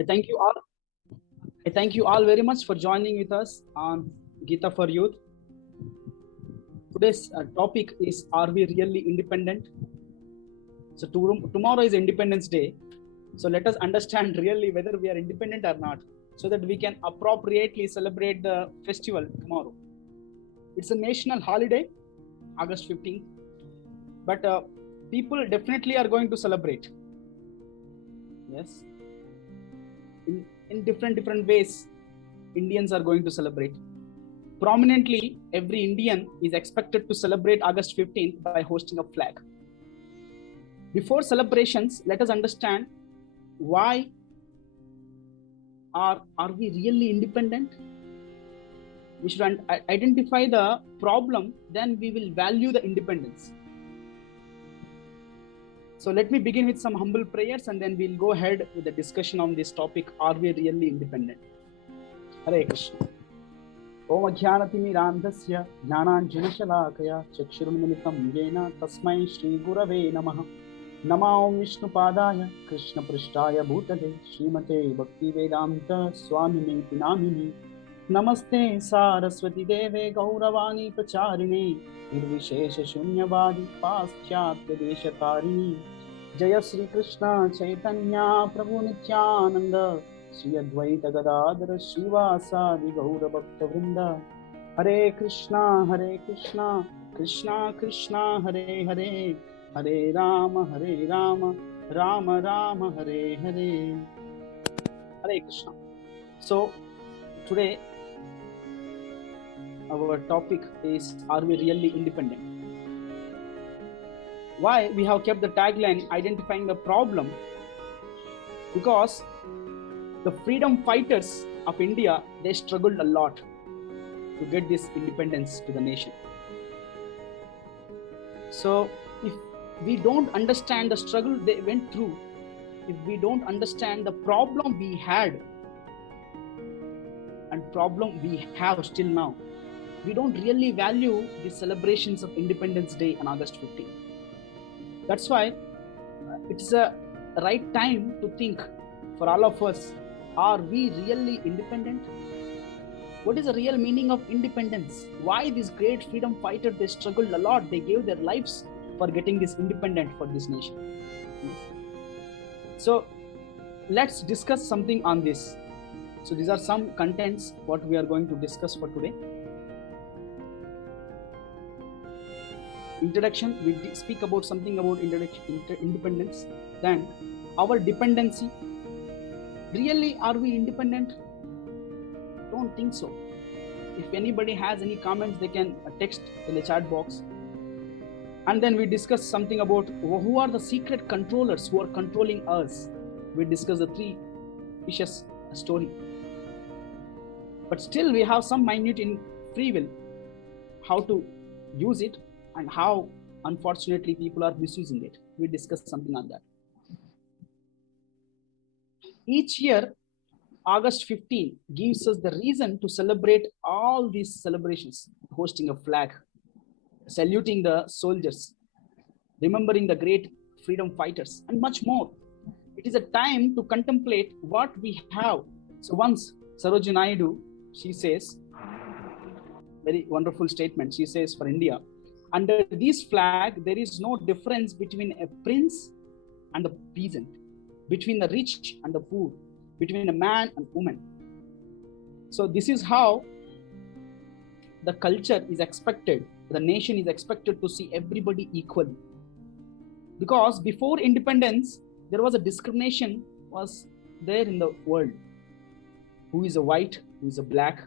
I thank you all. I thank you all very much for joining with us on Gita for Youth. Today's topic is: Are we really independent? So tomorrow is Independence Day. So let us understand really whether we are independent or not, so that we can appropriately celebrate the festival tomorrow. It's a national holiday, August 15th, but people definitely are going to celebrate. Yes, in different ways, Indians are going to celebrate. Prominently, every Indian is expected to celebrate August 15th by hosting a flag. Before celebrations, let us understand why are we really independent? We should identify the problem, then we will value the independence. So let me begin with some humble prayers and then we'll go ahead with the discussion on this topic: are we really independent? Hare Krishna. Om Ajnanatimidandhasya Jnananjanashalakaya Chakshurunmilitam Yena Tasmai Shri Gurave Namaha. Nama Om Vishnupadaya Krishna Prishtaya Bhutale Srimate Bhakti Vedanta Swamini Pinamini. Namaste Saraswati Deve Gauravani Pacharine Nirvishesha Shunyavadi Paschatya Deshatarini. Jaya Sri Krishna Chaitanya Prabhu Nityananda Sri Advaita Gadadhara Srivasadi Gaura Bhakta Vrinda. Hare Krishna Krishna Krishna Hare Hare, Hare Rama Rama Rama Hare Hare. Hare Krishna. So today our topic is: are we really independent? Why we have kept the tagline identifying the problem? Because the freedom fighters of India, they struggled a lot to get this independence to the nation. So if we don't understand the struggle they went through, if we don't understand the problem we had and problem we have still now, we don't really value the celebrations of Independence Day on August 15th. That's why it's a right time to think for all of us: are we really independent? What is the real meaning of independence? Why these great freedom fighters, they struggled a lot, they gave their lives for getting this independent for this nation. So let's discuss something on this. So these are some contents what we are going to discuss for today. Introduction, we speak about something about independence. Then our dependency. Really, are we independent? Don't think so. If anybody has any comments, they can text in the chat box. And then we discuss something about who are the secret controllers who are controlling us. We discuss the three fishes story. But still we have some minute in free will, how to use it and how unfortunately people are misusing it. We discuss something on that. Each year, August 15 gives us the reason to celebrate all these celebrations: hosting a flag, saluting the soldiers, remembering the great freedom fighters, and much more. It is a time to contemplate what we have. So once Sarojini Naidu, she says, very wonderful statement, she says, for India, under this flag, there is no difference between a prince and a peasant, between the rich and the poor, between a man and woman. So this is how the culture is expected, the nation is expected to see everybody equally. Because before independence, there was a discrimination was there in the world. Who is a white, who is a black,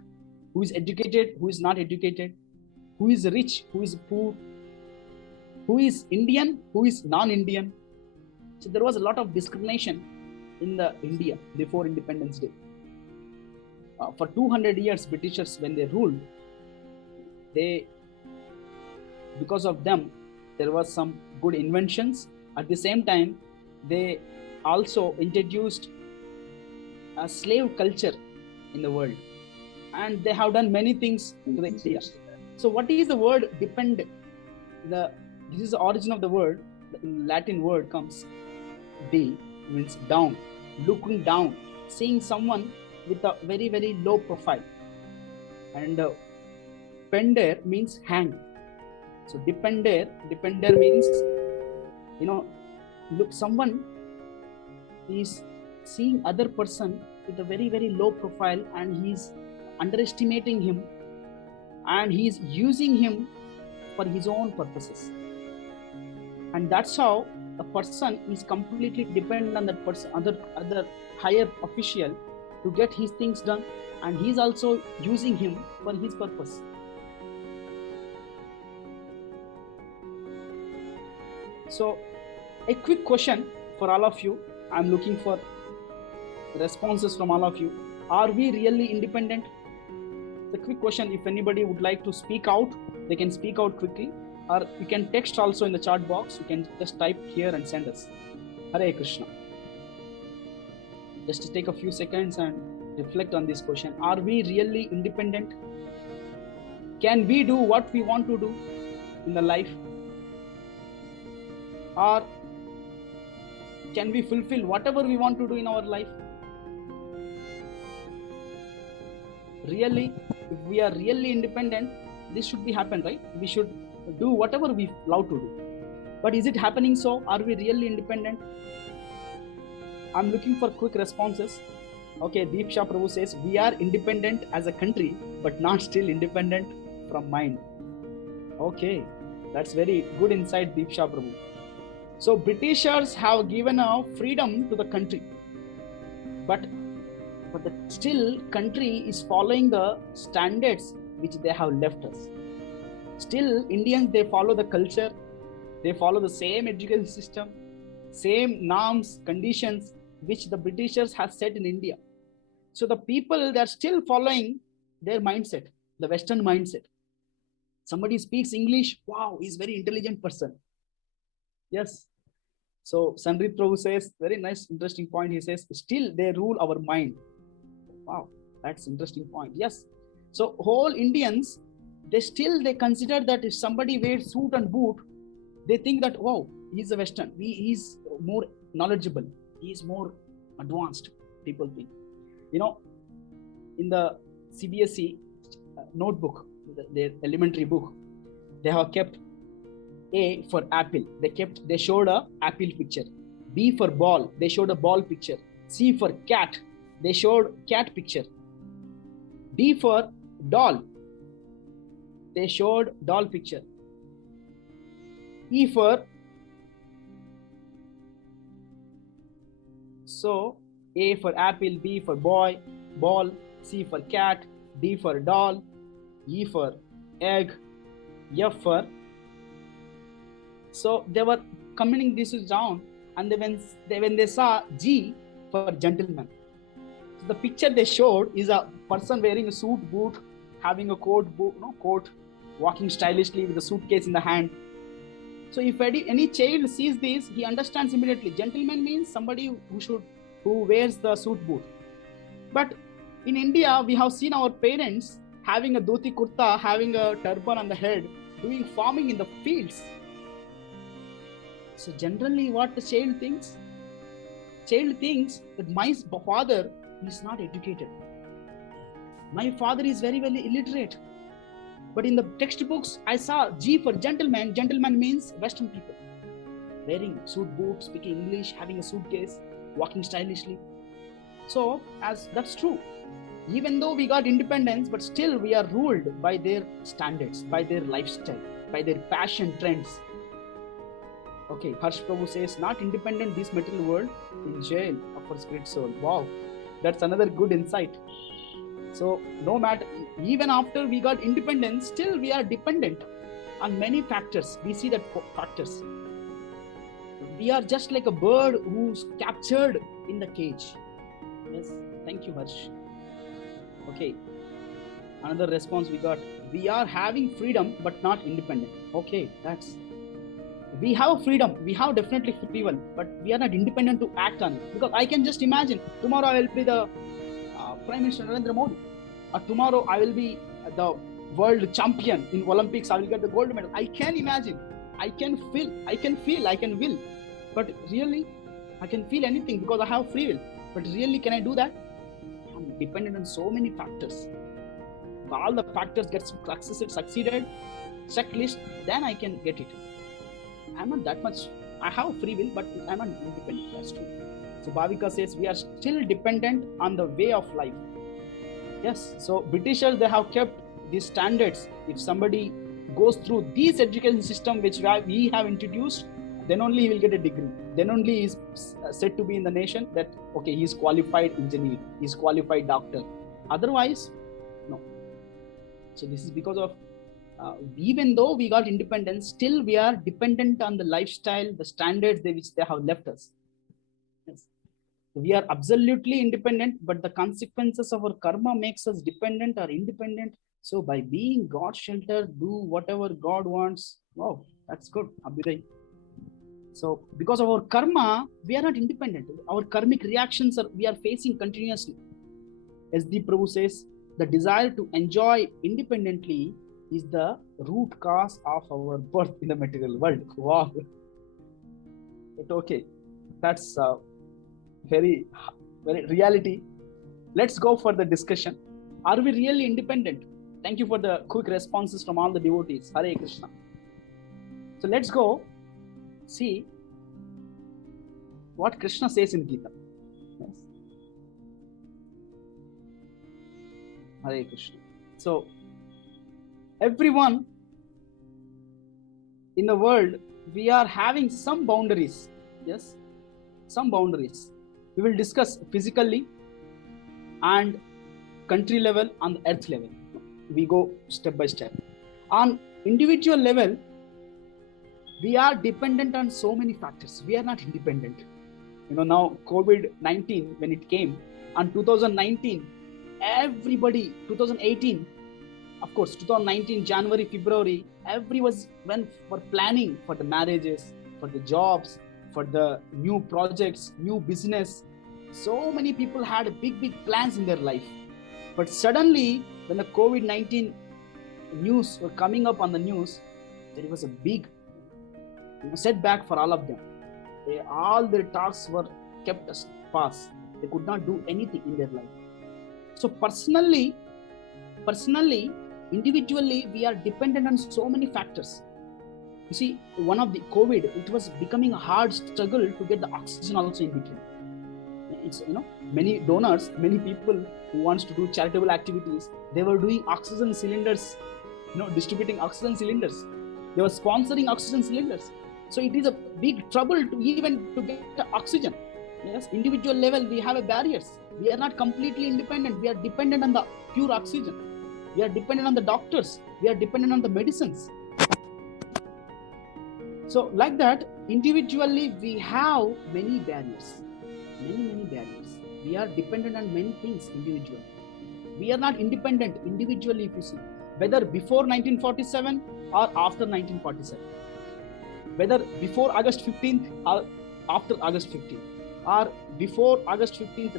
who is educated, who is not educated, who is rich, who is poor, who is Indian, who is non-Indian. So there was a lot of discrimination in the India before Independence Day. For 200 years, Britishers, when they ruled, because of them, there was some good inventions. At the same time, they also introduced a slave culture in the world, and they have done many things to the India. So what is the word depend? This is the origin of the word. The Latin word comes de, means down, looking down. seeing someone with a very, very low profile. And pender means hang. So depender means, look, someone is seeing other person with a very, very low profile, and he's underestimating him, and he's using him for his own purposes. And that's how a person is completely dependent on that person, other higher official, to get his things done, and he's also using him for his purpose. So a quick question for all of you. I'm looking for responses from all of you. Are we really independent? The quick question. If anybody would like to speak out, they can speak out quickly, or you can text also in the chat box. You can just type here and send us. Hare Krishna. Just to take a few seconds and reflect on this question. Are we really independent? Can we do what we want to do in the life? Or can we fulfill whatever we want to do in our life? Really, if we are really independent, this should be happen, right? We should do whatever we love to do. But is it happening so? Are we really independent? I'm looking for quick responses. Okay, Deepsha Prabhu says, we are independent as a country, but not still independent from mind. Okay, that's very good insight, Deepsha Prabhu. So Britishers have given a freedom to the country, but the still country is following the standards which they have left us. Still Indians, they follow the culture, they follow the same education system, same norms, conditions which the Britishers have set in India. So the people, they are still following their mindset, the Western mindset. Somebody speaks English, wow, he's a very intelligent person. Yes. So Sanrit Prabhu says, very nice, interesting point. He says, still they rule our mind. Wow, that's interesting point. Yes. So whole Indians, they consider that if somebody wears suit and boot, they think that, wow, he's a Western. He's more knowledgeable. He's more advanced, people think. In the CBSE notebook, their elementary book, they have kept A for apple. They showed a apple picture. B for ball. They showed a ball picture. C for cat. They showed cat picture. D for doll. They showed doll picture. E for, so A for apple, B for boy, ball, C for cat, D for doll, E for egg, F for. So they were combining this down, and when they saw G for gentleman. So the picture they showed is a person wearing a suit, boot, having a coat, walking stylishly with a suitcase in the hand. So if any child sees this, he understands immediately. Gentleman means somebody who wears the suit, boot. But in India, we have seen our parents having a dhoti kurta, having a turban on the head, doing farming in the fields. So generally what the child thinks that my father is not educated. My father is very, very illiterate. But in the textbooks, I saw G for gentleman. Gentleman means Western people. Wearing suit, boot, speaking English, having a suitcase, walking stylishly. So that's true. Even though we got independence, but still we are ruled by their standards, by their lifestyle, by their passion trends. Okay, Harsh Prabhu says, not independent this material world, in jail of our spirit soul. Wow, that's another good insight. So no matter, even after we got independence, still we are dependent on many factors. We see that factors. We are just like a bird who's captured in the cage. Yes, thank you, Harsh. Okay, another response we got. We are having freedom, but not independent. Okay, we have freedom. We have definitely freedom, but we are not independent to act on it. Because I can just imagine, tomorrow I will be the Prime Minister Narendra Modi. Or tomorrow I will be the world champion in Olympics. I will get the gold medal. I can imagine. I can feel, I can will. But really, I can feel anything because I have free will. But really, can I do that? I'm dependent on so many factors. If all the factors get succeeded, checklist, then I can get it. I'm not that much. I have free will, but I'm not independent. That's true. So Bhavika says we are still dependent on the way of life. Yes. So Britishers, they have kept these standards. If somebody goes through this education system which we have introduced, then only he will get a degree. Then only he is said to be in the nation that, okay, he is qualified engineer, he is qualified doctor. Otherwise, no. So this is because of, even though we got independence, still we are dependent on the lifestyle, the standards which they have left us. Yes. We are absolutely independent, but the consequences of our karma makes us dependent or independent. So by being God sheltered, do whatever God wants. Wow, that's good, Abhiday. So because of our karma, we are not independent. Our karmic reactions we are facing continuously. As the Prabhu says, the desire to enjoy independently is the root cause of our birth in the material world. Wow. But okay, that's very reality. Let's go for the discussion. Are we really independent? Thank you for the quick responses from all the devotees. Hare Krishna. So let's go see what Krishna says in Gita. Yes. Hare Krishna. So everyone in the world, we are having some boundaries. Yes, some boundaries. We will discuss physically and country level and the earth level. We go step by step. On individual level, we are dependent on so many factors. We are not independent. Now COVID-19, when it came, on 2019, everybody, 2018, of course, 2019, January, February, everyone went for planning for the marriages, for the jobs, for the new projects, new business. So many people had big plans in their life. But suddenly, when the COVID-19 news were coming up on the news, there was a big setback for all of them. All their tasks were kept as past. They could not do anything in their life. So personally, individually, we are dependent on so many factors. You see, one of the COVID, it was becoming a hard struggle to get the oxygen also in between. It's, many donors, many people who wants to do charitable activities, they were doing oxygen cylinders, distributing oxygen cylinders. They were sponsoring oxygen cylinders. So it is a big trouble to get the oxygen. Yes, individual level, we have barriers. We are not completely independent. We are dependent on the pure oxygen. We are dependent on the doctors. We are dependent on the medicines. So like that, individually, we have many barriers. Many barriers. We are dependent on many things individually. We are not independent individually, if you see. Whether before 1947 or after 1947. Whether before August 15th or after August 15th. Or before August 15th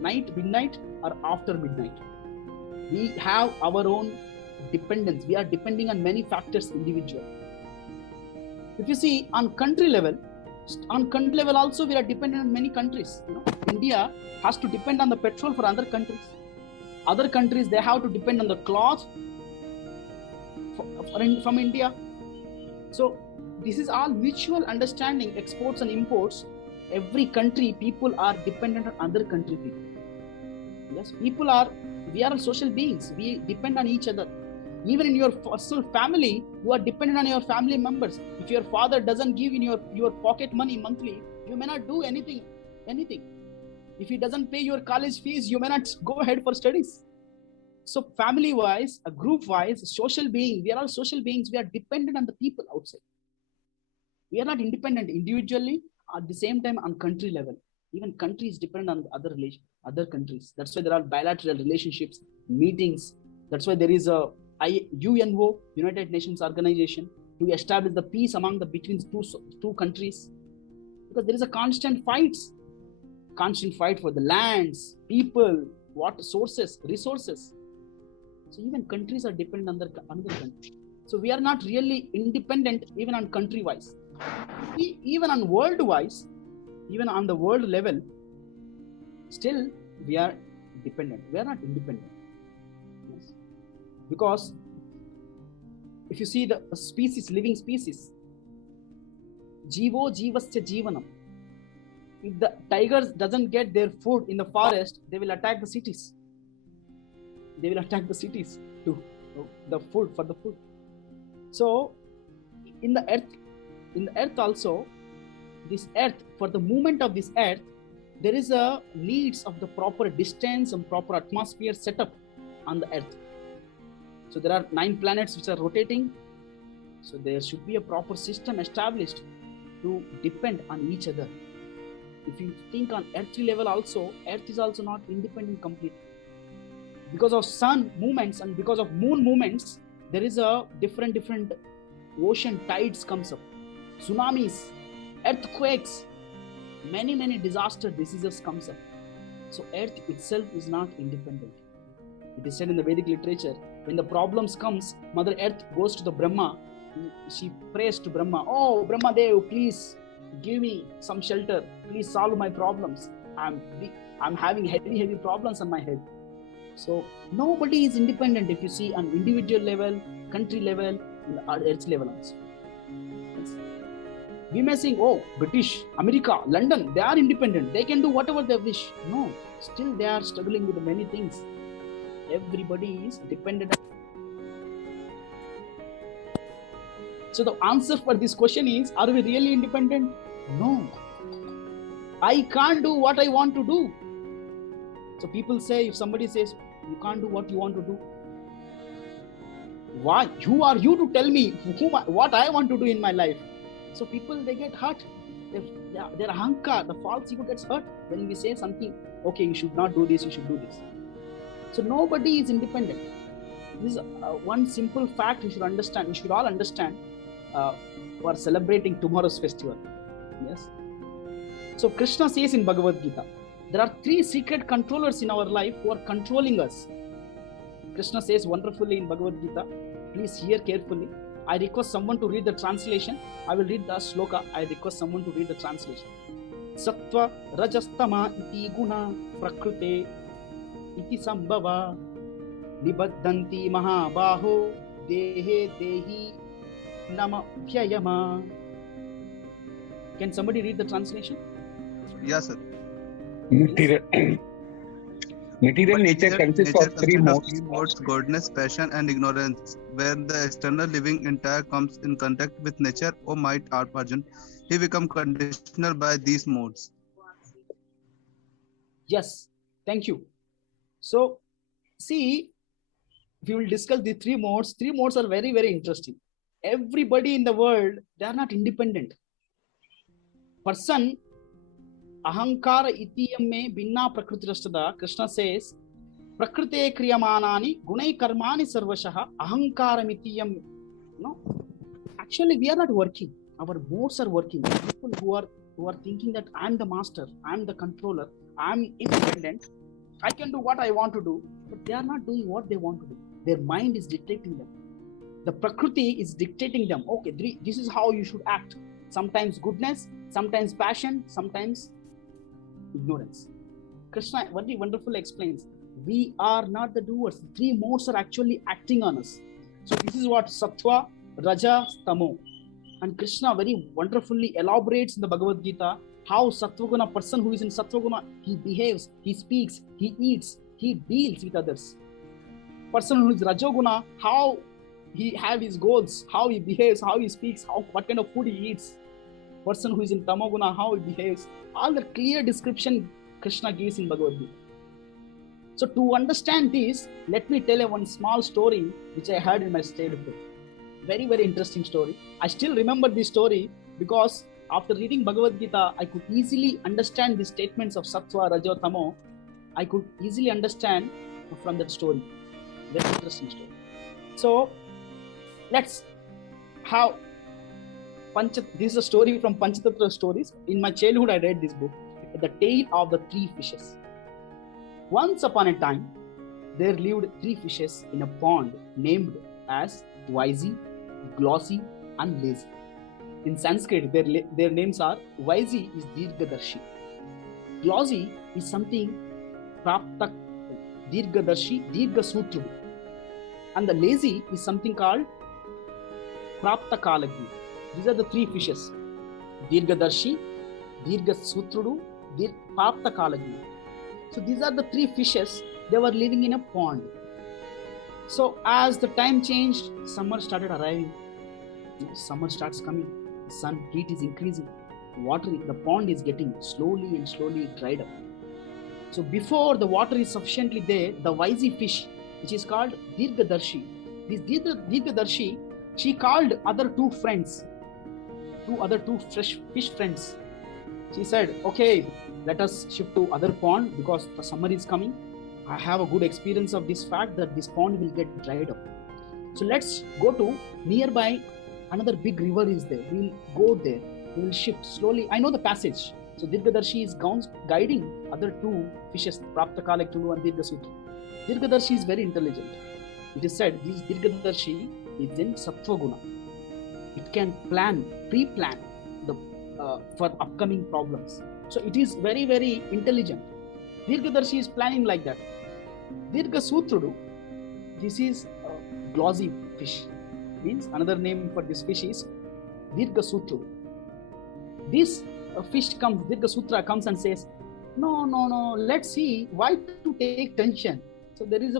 midnight or after midnight. We have our own dependence. We are depending on many factors individually. If you see on country level also we are dependent on many countries. India has to depend on the petrol for other countries. Other countries, they have to depend on the cloth from India. So this is all mutual understanding, exports and imports. Every country, people are dependent on other country people. Yes, we are social beings. We depend on each other. Even in your personal family, you are dependent on your family members. If your father doesn't give in your pocket money monthly, you may not do anything. If he doesn't pay your college fees, you may not go ahead for studies. So family-wise, group-wise, social being, we are all social beings. We are dependent on the people outside. We are not independent individually. At the same time, on country level, even countries depend on other countries. That's why there are bilateral relationships, meetings. That's why there is a UNO, United Nations Organization, to establish the peace between two countries, because there is a constant fight for the lands, people, water sources, resources. So even countries are dependent on another country. So we are not really independent even on country wise. Even on world wise, even on the world level, Still we are dependent. We are not independent. Yes. Because if you see the species, living species, Jivo Jivasya Jivanam. If the tigers doesn't get their food in the forest, they will attack the cities. They will attack the cities to the food, for the food. So in the earth also, this earth, for the movement of this earth, there is a needs of the proper distance and proper atmosphere set up on the earth. So there are 9 planets which are rotating. So there should be a proper system established to depend on each other. If you think on earthly level also, earth is also not independent completely. Because of sun movements and because of moon movements, there is a different ocean tides comes up, tsunamis, earthquakes, many disaster diseases comes up. So earth itself is not independent. It is said in the Vedic literature, when the problems comes, Mother Earth goes to the Brahma. She prays to Brahma, oh Brahma Dev, please give me some shelter, please solve my problems. I'm having heavy problems on my head. So nobody is independent if you see on individual level, country level, earth level also. Yes. We may think, oh, British, America, London, they are independent. They can do whatever they wish. No, still they are struggling with many things. Everybody is dependent. So the answer for this question is, are we really independent? No. I can't do what I want to do. So people say, if somebody says, you can't do what you want to do, why? Who are you to tell me what I want to do in my life? So people, they get hurt. Their ahankar, the false ego gets hurt when we say something, okay, you should not do this, you should do this. So nobody is independent. This is one simple fact you should understand. You should all understand for celebrating tomorrow's festival. Yes. So Krishna says in Bhagavad Gita, there are 3 secret controllers in our life who are controlling us. Krishna says wonderfully in Bhagavad Gita. Please hear carefully. I request someone to read the translation. I will read the shloka. I request someone to read the translation. Sattva rajastama iti guna prakrute iti sambhava nibaddanti mahabaho dehe dehi nama vyayama. Can somebody read the translation? Yes, sir. Material nature consists of 3 modes: goodness, passion, and ignorance. Where the external living entire comes in contact with nature, O might Arjun, he becomes conditional by these modes. Yes, thank you. So, see, we will discuss the 3 modes. 3 modes are very interesting. Everybody in the world, they are not independent. Person, ahankara itiyam me binna prakriti rashtada, Krishna says, prakrite kriyamanani gunai karmani sarvashaha ahankara mitiyam. No, actually we are not working. Our modes are working. People who are thinking that I'm the master, I'm the controller, I'm independent, I can do what I want to do, but they are not doing what they want to do. Their mind is dictating them. The prakriti is dictating them. Okay, this is how you should act. Sometimes goodness, sometimes passion, sometimes ignorance. Krishna very wonderfully explains, we are not the doers. The 3 modes are actually acting on us. So this is what Sattva, Raja, Tamo. And Krishna very wonderfully elaborates in the Bhagavad Gita how Sattvaguna, person who is in Sattvaguna, he behaves, he speaks, he eats, he deals with others. Person who is Rajoguna, how he have his goals, how he behaves, how he speaks, what kind of food he eats. Person who is in Tamoguna, how he behaves. All the clear description Krishna gives in Bhagavad Gita. So to understand this, let me tell you one small story which I heard in my childhood. Very interesting story. I still remember this story because after reading Bhagavad Gita, I could easily understand the statements of Sattva, Raja, Tamo. I could easily understand from that story. Very interesting story. So let's have this is a story from Panchatattva stories. In my childhood, I read this book, The Tale of the 3 Fishes. Once upon a time, there lived 3 fishes in a pond named as Vaisi, Glossy, and Lazy. In Sanskrit, their names are Vaisi is Dirghadarshi. Glossy is something Prapta Dirgadarshi, Dirgasutrudu. And the lazy is something called Prapta Kalagni. These are the three fishes. Dirgadarshi, Dirgasutrudu, Prapta Kalagni. So these are the three fishes. They were living in a pond. So as the time changed, summer started arriving. Summer starts coming. The sun heat is increasing. Water, the pond is getting slowly and slowly dried up. So before the water is sufficiently there, the wise fish, which is called Dirgadarshi, this Dirgadarshi, she called other two fish friends. She said, okay, let us shift to other pond because the summer is coming. I have a good experience of this fact that this pond will get dried up. So let's go to nearby, another big river is there. We will go there. We will shift slowly. I know the passage. So Dirgadarshi is guiding other two fishes, Prapta Kalagni and Dirgasutru. Dirgadarshi is very intelligent. It is said this Dirgadarshi is in Sattva Guna. It can pre-plan for upcoming problems. So it is very, very intelligent. Dirgadarshi is planning like that. Dirgasutrudu, this is a glossy fish. Means another name for this fish is Dirgasutrudu. This fish comes, Dirgasutra comes and says, no, let's see, why to take tension? So there is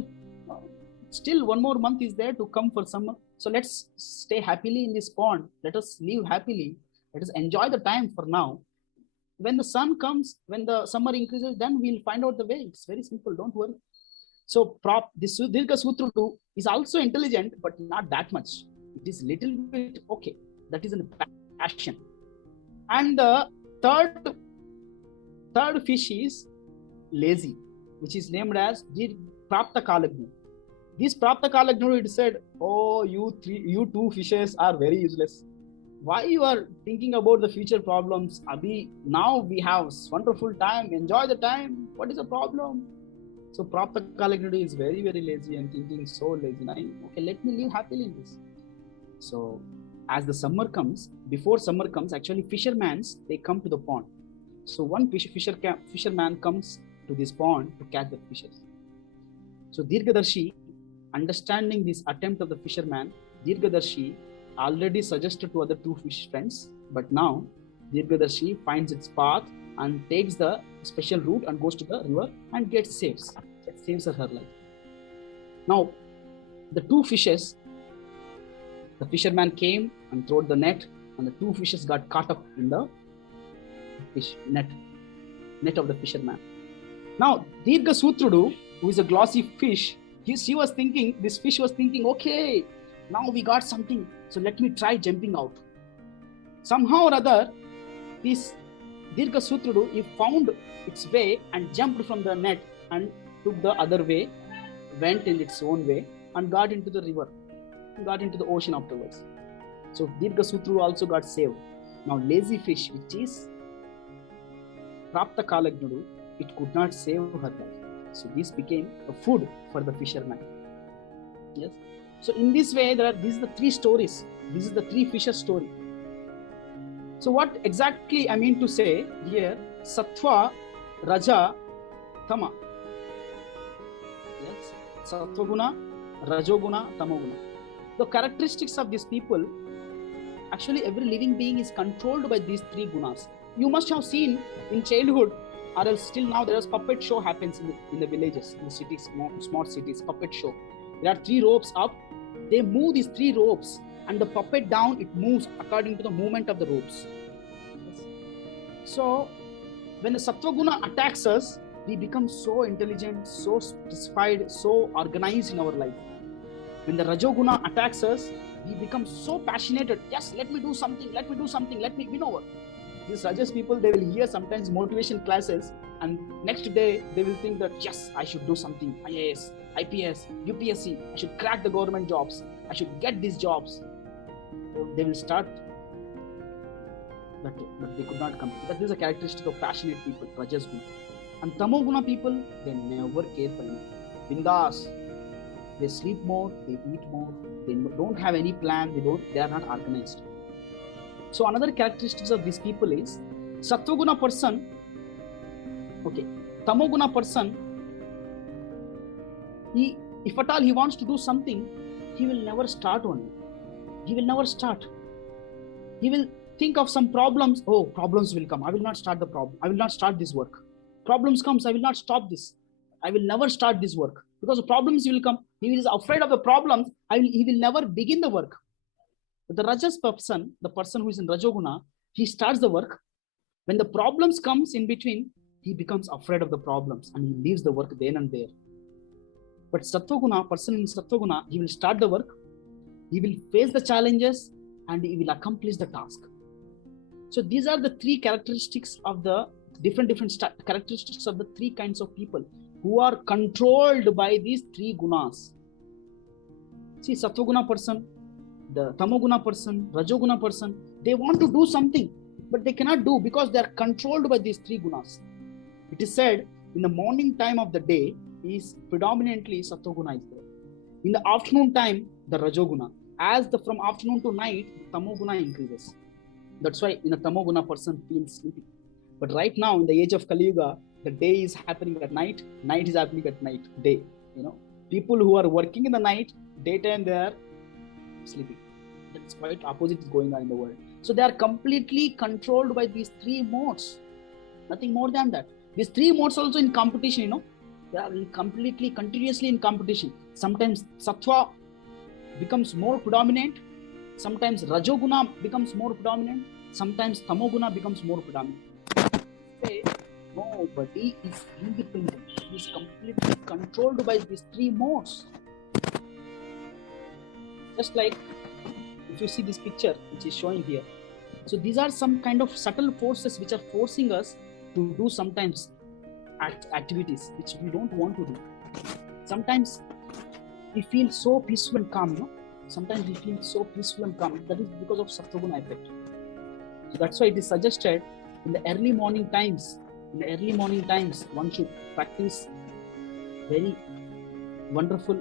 still 1 more month is there to come for summer. So let's stay happily in this pond. Let us live happily. Let us enjoy the time for now. When the sun comes, when the summer increases, then we'll find out the way. It's very simple, don't worry. So this Dirgasutrudu is also intelligent, but not that much. It is little bit okay. That is a passion. And the third fish is lazy, which is named as Prapta Kalagni. This Prapta Kalagni, it said, oh, you two fishes are very useless. Why you are thinking about the future problems? Abhi, now we have wonderful time. Enjoy the time. What is the problem? So Prapta Kalagni is very, very lazy and thinking so lazy. Okay, let me live happily in this. So as the summer comes, before summer comes, actually fishermen, they come to the pond. So one fisherman comes to this pond to catch the fishes. So Dirgadarshi, understanding this attempt of the fisherman, Dirgadarshi already suggested to other two fish friends, but now Dirgadarshi finds its path and takes the special route and goes to the river and saves her life. Now, the two fishes, the fisherman came and threw the net, and the two fishes got caught up in the fish net of the fisherman. Now, Dirgasutrudu, who is a glossy fish, this fish was thinking, okay, now we got something, so let me try jumping out. Somehow or other, this Dirgasutrudu, he found its way and jumped from the net and took the other way, went in its own way and got into the river, got into the ocean afterwards. So Dirgasutrudu also got saved. Now lazy fish, which is Prapta Kalagni, it could not save her life. So this became a food for the fisherman. Yes. So in this way, these are the three stories. This is the three fishes story. So what exactly I mean to say here, Sattva, Raja, Tama. Yes. Sattva Guna, Rajoguna, Tamoguna. The characteristics of these people, actually every living being is controlled by these three gunas. You must have seen in childhood, or else still now there is puppet show happens in the villages, in the cities, small cities, puppet show. There are 3 ropes up. They move these 3 ropes and the puppet down, it moves according to the movement of the ropes. Yes. So when the Sattva Guna attacks us, we become so intelligent, so specified, so organized in our life. When the Rajoguna attacks us, we become so passionate. Yes, let me do something, let me win over. These Rajas people, they will hear sometimes motivation classes and next day they will think that, yes, I should do something, IAS, IPS, UPSC, I should crack the government jobs, I should get these jobs. They will start, but they could not come. That is a characteristic of passionate people, Rajas Guna. And Tamoguna people, they never care for anything. Bindas, they sleep more, they eat more, they don't have any plan, they are not organized. So another characteristics of these people is Sattva Guna person, okay, Tamoguna person, If at all he wants to do something, he will never start on it. He will never start. He will think of some problems. Oh, problems will come. I will not start the problem. I will not start this work. Problems comes. I will not stop this. I will never start this work because the problems will come. He is afraid of the problems. He will never begin the work. But the Rajas person, the person who is in Rajoguna, he starts the work. When the problems comes in between, he becomes afraid of the problems and he leaves the work then and there. But Sattva-guna, person in Sattva-guna, he will start the work, he will face the challenges, and he will accomplish the task. So these are the three characteristics of the different characteristics of the three kinds of people who are controlled by these three gunas. See, Sattva-guna person, the Tamo-guna person, Rajo-guna person, they want to do something, but they cannot do because they are controlled by these three gunas. It is said in the morning time of the day is predominantly Sattva-guna is there. In the afternoon time, the Rajoguna. As from afternoon to night, Tamo-guna increases. That's why in a Tamo-guna person feels sleepy. But right now, in the age of Kali Yuga, the day is happening at night, night is happening at night, day. People who are working in the night, daytime they are sleeping. That's quite opposite is going on in the world. So they are completely controlled by these three modes. Nothing more than that. These three modes also in competition, they are completely, continuously in competition. Sometimes Sattva becomes more predominant. Sometimes Rajoguna becomes more predominant. Sometimes Tamoguna becomes more predominant. Nobody is independent. He is completely controlled by these three modes. Just like if you see this picture which is showing here. So these are some kind of subtle forces which are forcing us to do sometimes activities which we don't want to do. Sometimes we feel so peaceful and calm, Sometimes we feel so peaceful and calm. That is because of Sattva-guna effect. So that's why it is suggested in the early morning times. One should practice very wonderful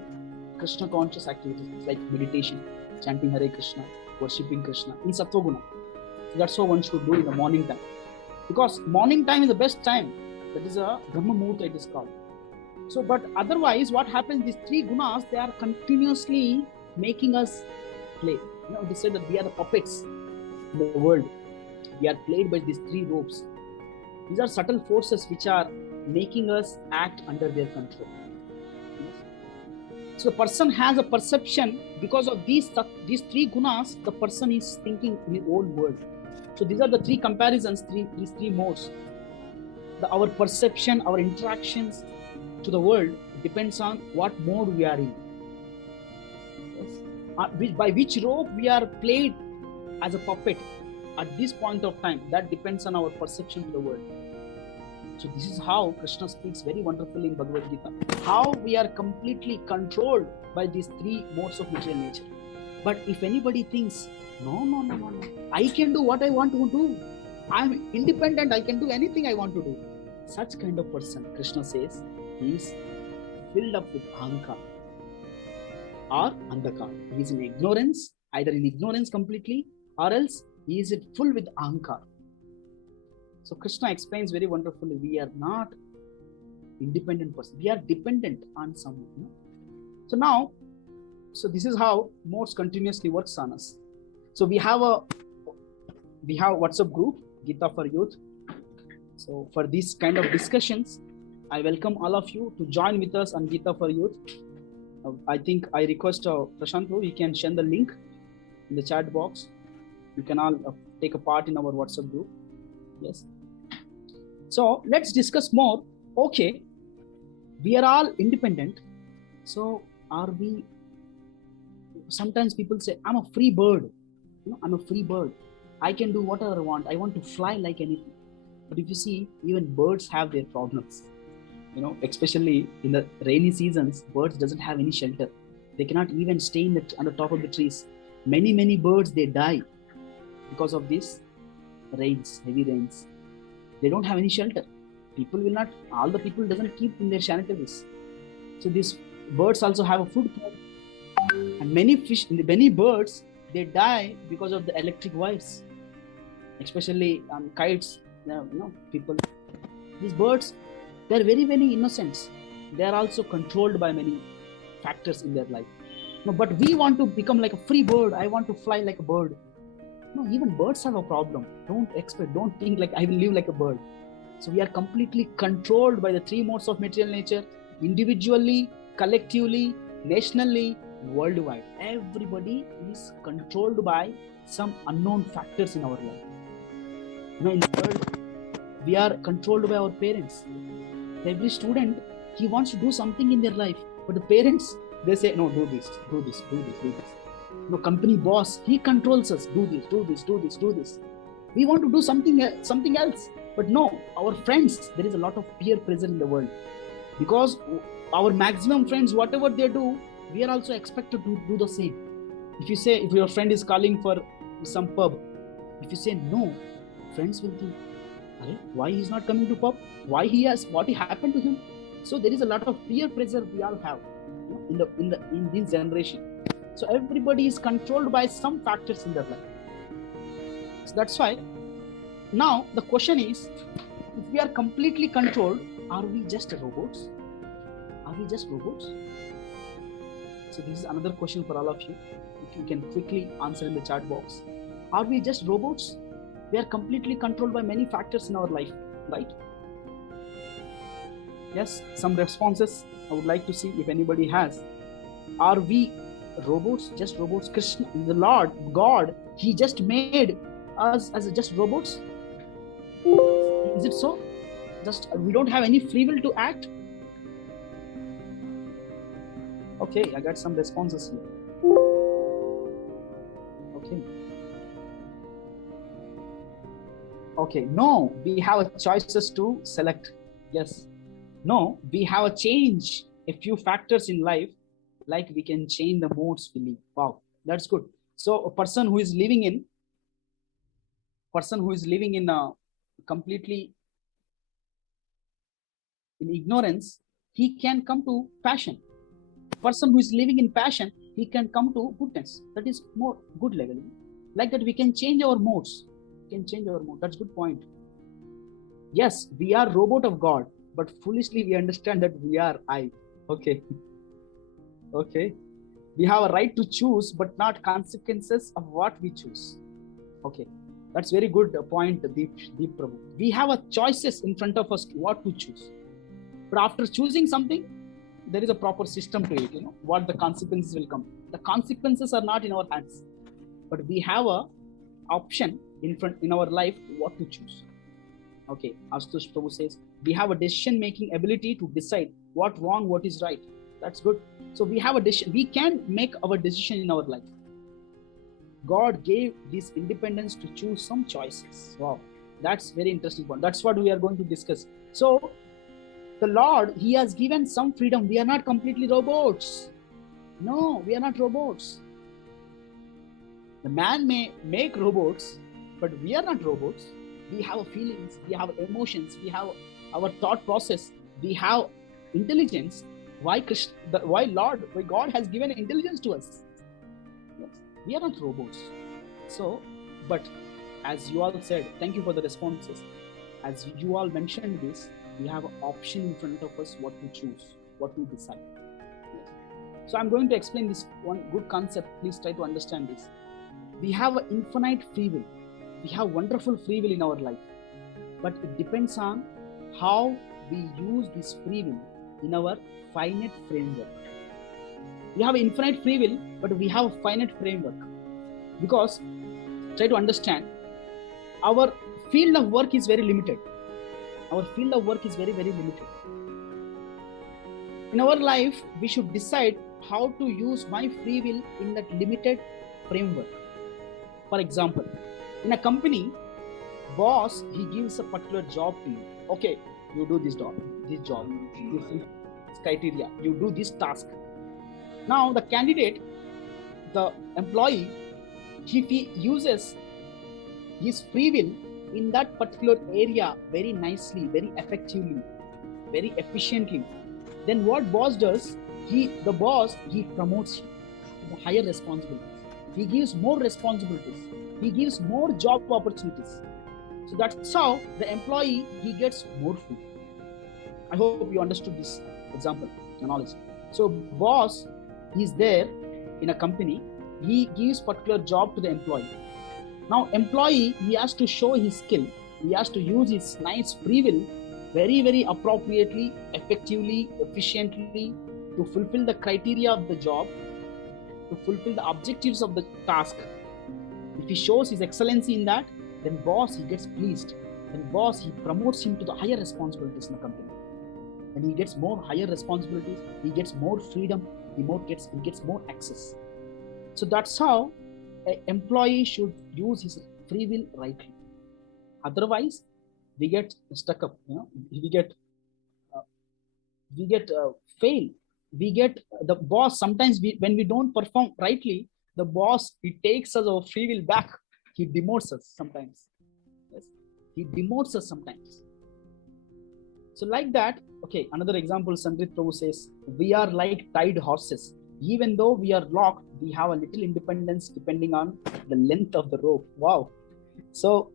Krishna conscious activities like meditation, chanting Hare Krishna, worshipping Krishna in Sattva-guna. So that's what one should do in the morning time. Because morning time is the best time. That is a Brahma Muhurta it is called. So, but otherwise what happens, these three gunas, they are continuously making us play. It is said that we are the puppets in the world. We are played by these three ropes. These are subtle forces which are making us act under their control. So the person has a perception because of these three gunas, the person is thinking in his own world. So these are the three comparisons, these three modes. Our perception, our interactions to the world depends on what mode we are in. Yes. By which rope we are played as a puppet at this point of time, that depends on our perception to the world. So this is how Krishna speaks very wonderfully in Bhagavad Gita. How we are completely controlled by these three modes of material nature. But if anybody thinks, no, I can do what I want to do. I'm independent, I can do anything I want to do. Such kind of person, Krishna says, he is filled up with ahankar or andhakar. He is in ignorance, either in ignorance completely, or else he is full with ahankar. So Krishna explains very wonderfully, we are not independent person. We are dependent on someone. So this is how modes continuously works on us. So we have WhatsApp group, Gita for Youth. So for these kind of discussions, I welcome all of you to join with us on Gita for Youth. I think I request Prashant, you can send the link in the chat box. You can all take a part in our WhatsApp group. Yes. So let's discuss more. Okay, we are all independent. So are we? Sometimes people say, I'm a free bird. I'm a free bird. I can do whatever I want. I want to fly like anything. But if you see, even birds have their problems. Especially in the rainy seasons, birds doesn't have any shelter. They cannot even stay on the top of the trees. Many birds, they die because of these rains, heavy rains. They don't have any shelter. All the people doesn't keep in their shelters. So these birds also have a food problem. And many birds, they die because of the electric wires. Especially kites, people. These birds, they're very, very innocent. They are also controlled by many factors in their life. No, but we want to become like a free bird. I want to fly like a bird. No, even birds have a problem. Don't think like I will live like a bird. So we are completely controlled by the three modes of material nature, individually, collectively, nationally, worldwide. Everybody is controlled by some unknown factors in our life. In the world, we are controlled by our parents. Every student, he wants to do something in their life, but the parents, they say, no, do this. No, company boss, he controls us. Do this. We want to do something else, but no, our friends, there is a lot of peer pressure in the world, because our maximum friends, whatever they do, we are also expected to do the same. If your friend is calling for some pub, if you say no, friends will think, why he's not coming to pub? What happened to him? So there is a lot of peer pressure we all have in this generation. So everybody is controlled by some factors in their life. So that's why now the question is, if we are completely controlled, are we just robots? So this is another question for all of you. If you can quickly answer in the chat box. Are we just robots? We are completely controlled by many factors in our life, right? Yes, some responses I would like to see if anybody has. Are we robots, just robots? Krishna, the Lord, God, He just made us as just robots? Is it so? Just we don't have any free will to act? Okay, I got some responses here. Okay, no, we have choices to select. Yes. No, we have a change a few factors in life, like we can change the modes we live. Wow, that's good. So a person who is living in a completely in ignorance, he can come to passion. Person who is living in passion, he can come to goodness. That is more good level. Like that, we can change our modes. That's good point. Yes, we are robot of God, but foolishly we understand that we are I. Okay. We have a right to choose, but not consequences of what we choose. Okay, that's very good point, Deep Prabhu. We have a choices in front of us what to choose, but after choosing something, there is a proper system to it. What the consequences will come. The consequences are not in our hands, but we have a option in our life what to choose. Okay, Astush Prabhu says we have a decision-making ability to decide what wrong, what is right. That's good. So we have a decision. We can make our decision in our life. God gave this independence to choose some choices. Wow, that's very interesting point. That's what we are going to discuss. So the Lord, He has given some freedom. We are not completely robots. No, we are not robots. The man may make robots, but we are not robots. We have feelings, we have emotions, we have our thought process, we have intelligence. Why God has given intelligence to us? Yes, we are not robots. So, but as you all said, thank you for the responses. As you all mentioned this, we have an option in front of us what to choose, what to decide. Yes. So I'm going to explain this one good concept. Please try to understand this. We have an infinite free will. We have wonderful free will in our life, but it depends on how we use this free will in our finite framework. We have infinite free will, but we have a finite framework, because try to understand, our field of work is very limited. Our field of work is very, very limited. In our life, we should decide how to use my free will in that limited framework. For example, in a company, boss, he gives a particular job to you. Okay, you do this job, you fill this criteria, you do this task. Now the candidate, the employee, if he uses his free will in that particular area very nicely, very effectively, very efficiently, then what boss does, he promotes you to higher responsibilities. He gives more responsibilities. He gives more job opportunities. So that's how the employee, he gets more free. I hope you understood this example, analogy. So boss is there in a company, he gives particular job to the employee. Now employee, he has to show his skill, he has to use his nice free will very, very appropriately, effectively, efficiently to fulfill the criteria of the job, to fulfill the objectives of the task. If he shows his excellency in that, then boss, he gets pleased. Then boss, he promotes him to the higher responsibilities in the company. And he gets more higher responsibilities, he gets more freedom, he gets more access. So that's how an employee should use his free will rightly. Otherwise, we get stuck up, we get fail. We get the boss, sometimes when we don't perform rightly, the boss, he takes us our free will back, he demotes us sometimes. Yes, he demotes us sometimes. So like that, okay, another example, Sandrit Prabhu says, we are like tied horses. Even though we are locked, we have a little independence depending on the length of the rope. Wow. So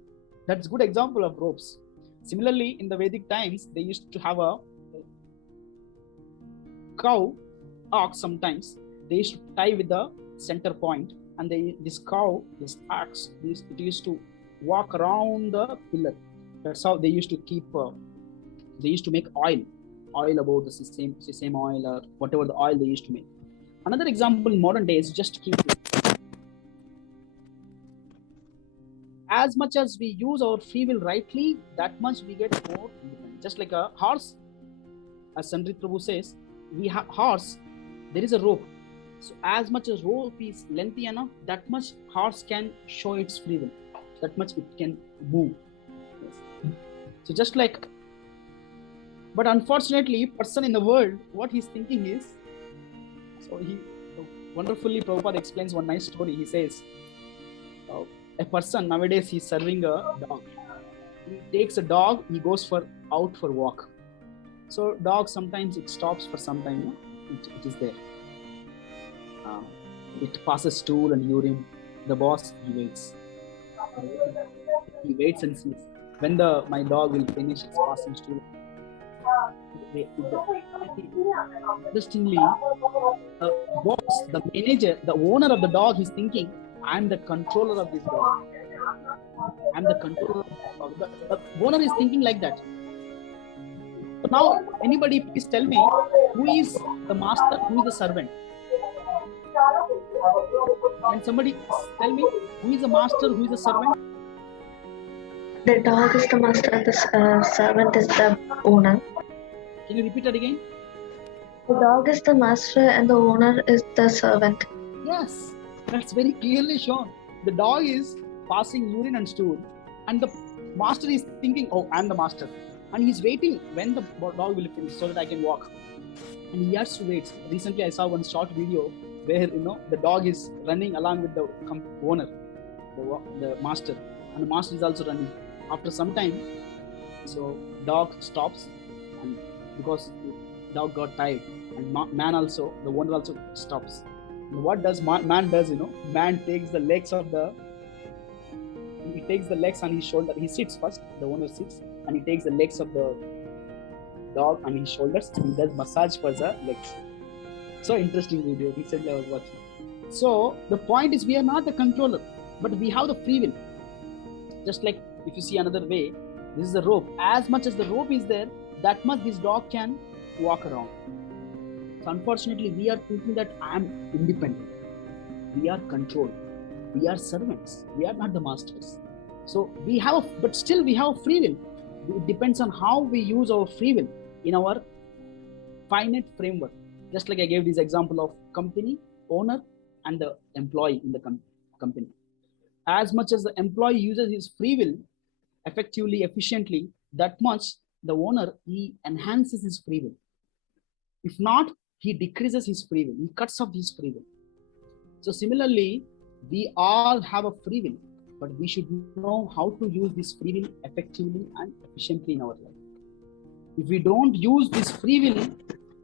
that's a good example of ropes. Similarly, in the Vedic times, they used to have a cow, ox sometimes. They used to tie with the center point, and this cow, this ox, it used to walk around the pillar. That's how they used to keep, they used to make oil about the sesame oil or whatever the oil they used to make. Another example in modern days, just keep it. As much as we use our free will rightly, that much we get more independent. Just like a horse, as Sandrit Prabhu says, we have horse, there is a rope. So as much as rope is lengthy enough, that much horse can show its free will, that much it can move. Yes. So just like, but unfortunately, person in the world, what he's thinking is, so he wonderfully, Prabhupada explains one nice story. He says, a person nowadays, he's serving a dog. He takes a dog, he goes out for walk. So dog, sometimes it stops for some time, it is there. It passes stool and urine. The boss, he waits. He waits and sees when my dog will finish its passing stool. Interestingly, boss, the manager, the owner of the dog is thinking, I'm the controller of this dog. I'm the controller of this dog. The owner is thinking like that. So now, anybody please tell me, who is the master, who is the servant? Can somebody tell me, who is the master, who is the servant? The dog is the master and the servant is the owner. Can you repeat that again? The dog is the master and the owner is the servant. Yes, that's very clearly shown. The dog is passing urine and stool, and the master is thinking, oh, I'm the master. And he's waiting when the dog will finish so that I can walk. And he has to wait. Recently, I saw one short video where, the dog is running along with the owner, the master, and the master is also running. After some time, so dog stops, and because the dog got tired, and man also, the owner also stops. And what does man does? Man takes the legs he takes the legs on his shoulder. He sits first. The owner sits, and he takes the legs of the dog on his shoulders, and he does massage for the legs. So interesting video. Recently I was watching. So the point is, we are not the controller, but we have the free will. Just like if you see another way, this is the rope. As much as the rope is there, that much this dog can walk around. So unfortunately, we are thinking that I am independent. We are controlled. We are servants. We are not the masters. So but still we have free will. It depends on how we use our free will in our finite framework. Just like I gave this example of company, owner, and the employee in the company. As much as the employee uses his free will effectively, efficiently, that much the owner, he enhances his free will. If not, he decreases his free will. He cuts off his free will. So similarly, we all have a free will, but we should know how to use this free will effectively and efficiently in our life. If we don't use this free will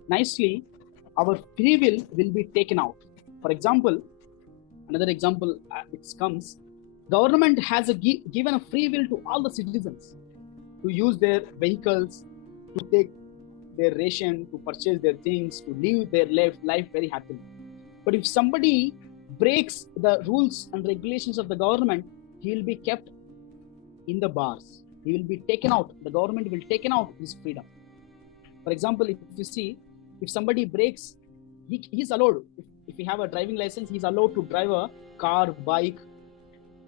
nicely, our free will be taken out. For example, another example, it comes, government has given a free will to all the citizens to use their vehicles, to take their ration, to purchase their things, to live their life very happily. But if somebody breaks the rules and regulations of the government, he will be kept in the bars. He will be taken out. The government will taken out his freedom. For example, if you see, if somebody breaks, he's allowed. If he have a driving license, he's allowed to drive a car, bike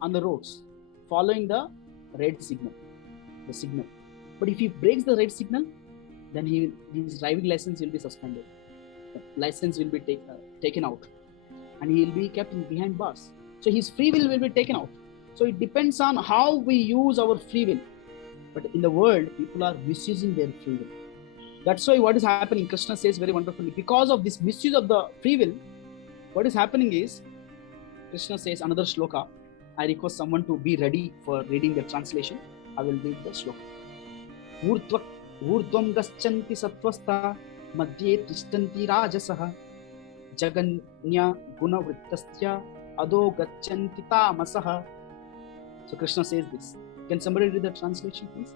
on the roads, following the red signal, the signal. But if he breaks the red signal, then his driving license will be suspended. The license will be taken out, and he will be kept behind bars. So his free will be taken out. So it depends on how we use our free will. But in the world, people are misusing their free will. That's why what is happening, Krishna says very wonderfully, because of this misuse of the free will, what is happening is, Krishna says another shloka. I request someone to be ready for reading the translation. I will read the shloka. Urdhvam gacchanti sattvastha madhye tishtanti rajasah jaganya gunavrittasya ado gacchanti tamasah. So Krishna says this. Can somebody read the translation, please?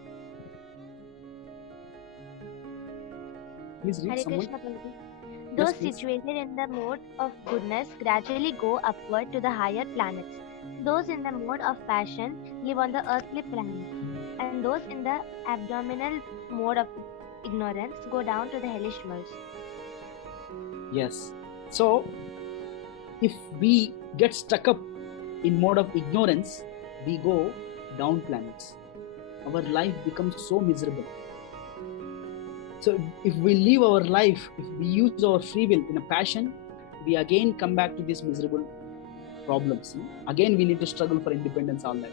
Please read. Hare someone. Krishna, Prabhuji. Yes, Those please. situated in the mode of goodness gradually go upward to the higher planets. Those in the mode of passion live on the earthly planet. And those in the abdominal mode of ignorance go down to the hellish worlds. Yes. So, if we get stuck up in mode of ignorance, we go down planets. Our life becomes so miserable. So, if we live our life, if we use our free will in a passion, we again come back to these miserable problems. Again, we need to struggle for independence all life.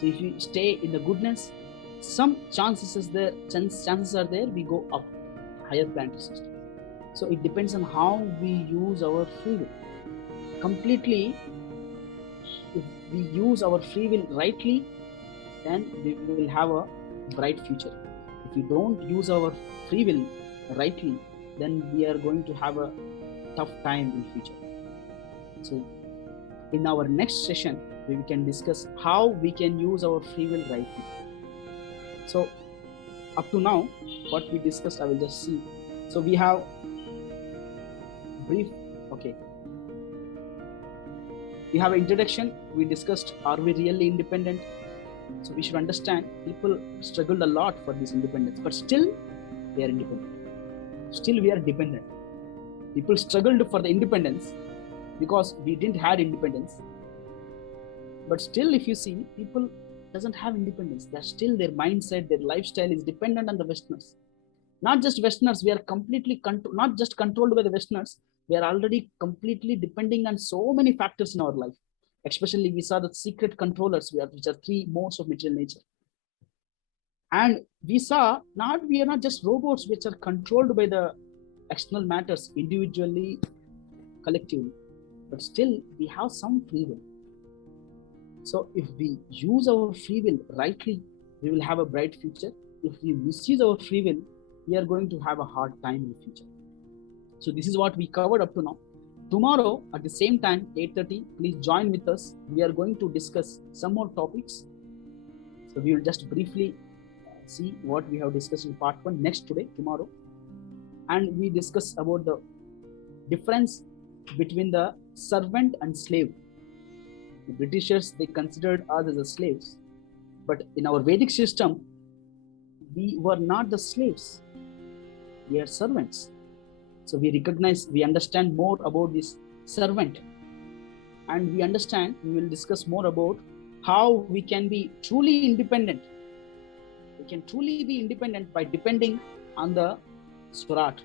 So, if you stay in the goodness, some chances are there, we go up, higher planetary system. So it depends on how we use our free will. Completely, if we use our free will rightly, then we will have a bright future. If we don't use our free will rightly, then we are going to have a tough time in future. So in our next session, we can discuss how we can use our free will rightly. So up to now, what we discussed, I will just see. So we have brief, okay. We have an introduction. We discussed, are we really independent? So we should understand people struggled a lot for this independence, but still they are independent. Still we are dependent. People struggled for the independence because we didn't have independence. But still, if you see, people doesn't have independence. They're still, their mindset, their lifestyle is dependent on the Westerners. Not just Westerners, we are completely not just controlled by the Westerners, we are already completely depending on so many factors in our life. Especially we saw the secret controllers, which are three modes of material nature. And we saw, we are not just robots which are controlled by the external matters individually, collectively, but still we have some free will. So if we use our free will rightly, we will have a bright future. If we misuse our free will, we are going to have a hard time in the future. So this is what we covered up to now. Tomorrow at the same time, 8:30, please join with us. We are going to discuss some more topics. So we will just briefly see what we have discussed in part 1 tomorrow. And we discuss about the difference between the servant and slave. The Britishers, they considered us as the slaves. But in our Vedic system, we were not the slaves. We are servants. So we understand more about this servant. And we will discuss more about how we can be truly independent. We can truly be independent by depending on the Swarat.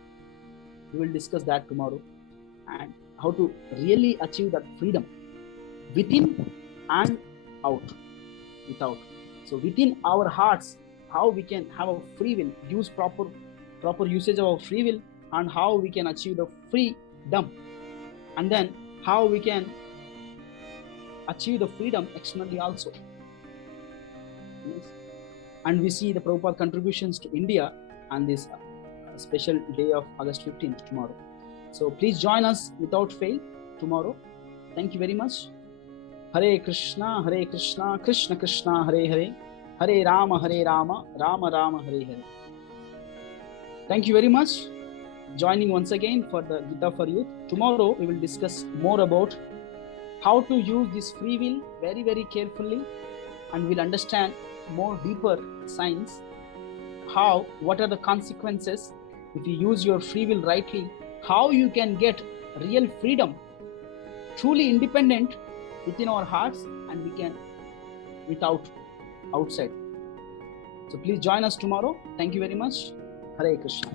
We will discuss that tomorrow. And how to really achieve that freedom within and out, without. So within our hearts, how we can have a free will, use proper usage of our free will, and how we can achieve the freedom, and then how we can achieve the freedom externally also. Yes. And we see the Prabhupada contributions to India on this special day of August 15th tomorrow. So please join us without fail tomorrow. Thank you very much. Hare Krishna, Krishna Krishna, Hare Hare, Hare Rama, Rama Rama, Hare Hare. Thank you very much. Joining once again for the Gita for Youth. Tomorrow we will discuss more about how to use this free will very, very carefully, and we'll understand more deeper science. What are the consequences if you use your free will rightly? How you can get real freedom, truly independent within our hearts, and we can without outside. So please join us tomorrow. Thank you very much. Hare Krishna.